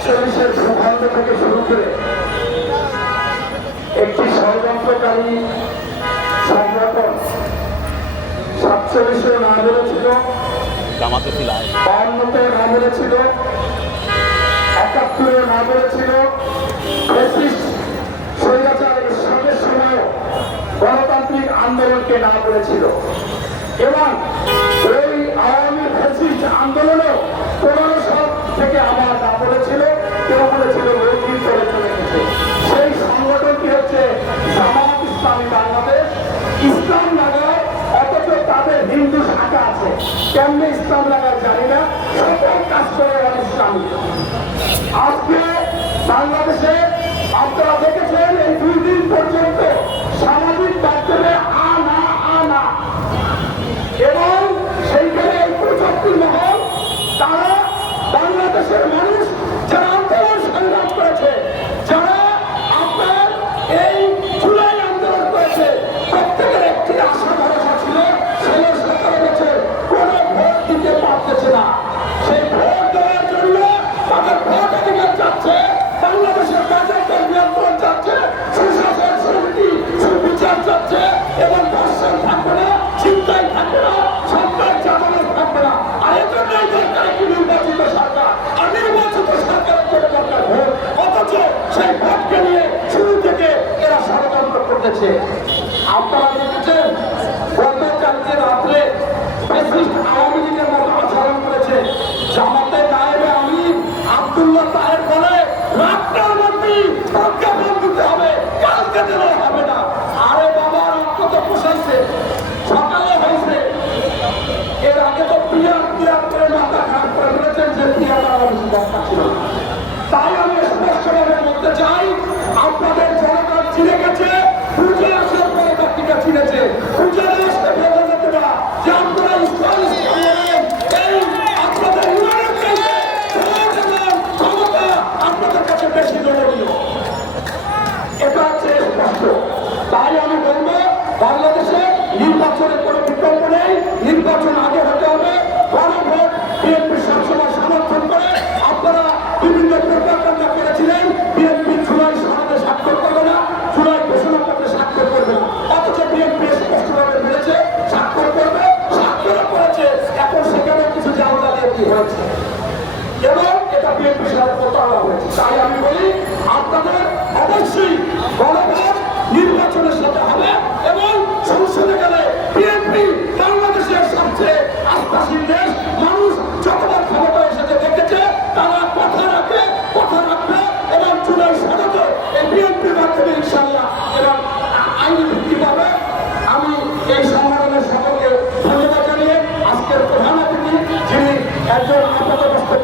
৪৭-এর ভূখণ্ড থেকে শুরু করে একটি ষড়যন্ত্রকারী সংগঠন ৪৭-এ না বলেছিল, ৫২-তে না বলেছিল, ৭১-এ না বলেছিল, স্বৈরাচারের সঙ্গে সময় গণতান্ত্রিক আন্দোলনকে না বলেছিল এবং ওই আওয়ামী ফ্যাসিস্ট আন্দোলনেও ১৫ সাল থেকে আমার না বলেছিল, কেউ বলেছিল রোগী করে চলে গেছে। সেই সংগঠনটি হচ্ছে জামাত ইসলামী বাংলাদেশ। ইসলাম লাগায়, অথচ তাদের হিন্দু শাখা আছে। কেমনে ইসলাম লাগায় জানি না, সকল কাজ করে ইসলামী। আজকে বাংলাদেশে আপনারা দেখেছেন এই 2 দিন পর্যন্ত সামাজিক মাধ্যমে আনা এবং সেইখানে এই প্রযুক্তির মহল তারা বাংলাদেশের মানুষ যারা আন্দোলন সংগ্রাম করেছে, যারা আপনার এই জুলাই আন্দোলন করেছে, প্রত্যেকের একটি আশা ভরসা ছিল ১৬-১৭ বছর কোনো ভোট দিতে পারতেছে না। সেই ভোট দেওয়ার জন্য তাদের ভোট অধিকার চাচ্ছে, বাংলাদেশের বাজার নিয়ন্ত্রণ চাচ্ছে, সুশাসন সমিতি সুবিচার চাচ্ছে এবং দর্শন থাকবে না, চিন্তায় থাকবে না, সরকার জামানত থাকবে না। আর এর জন্যই দরকার একটি নির্বাচিত সরকার। আর নির্বাচিত সরকারের করে দরকার ভোট। অথচ সেই ভোটকে নিয়ে শুরু থেকে এরা ষড়যন্ত্র করতেছে। আপনারা দেখেছেন গতকালকে রাত্রে ফ্যাসিস্ট আওয়ামী লীগের মতো আচরণ করেছে। জামাতের নায়েবে আমির আব্দুল্লাহ তাহের বলে রাতটার মধ্যে প্রজ্ঞাপন দিতে হবে, কালকে দিলেও হবে না। আরে বাবা, রক্ত তো পোষাইছে, সকালে হয়েছে। এর আগে তো পিয়ার করে মাথা খারাপ করে বলেছেন যে পিয়ার দরকার ছিল। তাই আমি স্পষ্টভাবে বলতে চাই, আপনাদের জনগণ চিনে গেছে, পুজো আসার পরে বাকিটা চিনেছে। পুজো আসতে ভেবে যেতে না যে আপনারা ইসলাম এই আপনাদের ইমানের চাইতে ক্ষমতা আপনাদের কাছে বেশি জরুরি। এটা হচ্ছে স্পষ্ট। তাই আমি বলবো, বাংলাদেশে নির্বাচনের কোনো বিকল্প নেই, নির্বাচন আগে হতে হবে। গণভোট বিএনপি সবসময় সমর্থন করে। আপনারা বিভিন্ন প্রকারটা করেছিলেন, বিএনপি জুলাই সনদে স্বাক্ষর করবে না, জুলাই ঘোষণাপত্রে স্বাক্ষর করবে না। অথচ বিএনপি স্পষ্টভাবে বলেছে স্বাক্ষর করবে, স্বাক্ষরও করেছে। এখন সেখানে কিছু জাল জালিয়াতি হয়েছে এবং এটা বিএনপির সাথে প্রতারণা হয়েছে। তাই আমি বলি, আপনাদের অবশ্যই গণভোট নির্বাচনের সাথে হবে এবং সংসদে গেলে বিএনপি বাংলাদেশের সবচেয়ে আস্থাশীল দেশ। মানুষ যতবার ক্ষমতা এসেছে দেখেছে, তারা কথা রাখে, কথা রাখবে এবং জুলাই সনদে এই বিএনপির মাধ্যমে ইনশাআল্লাহ এবং আইনি ভিত্তি পাবে। আমি এই সম্মেলনের সকলকে ধন্যবাদ জানিয়ে আজকের প্রধান অতিথি যিনি একজন আপাতবাস্তব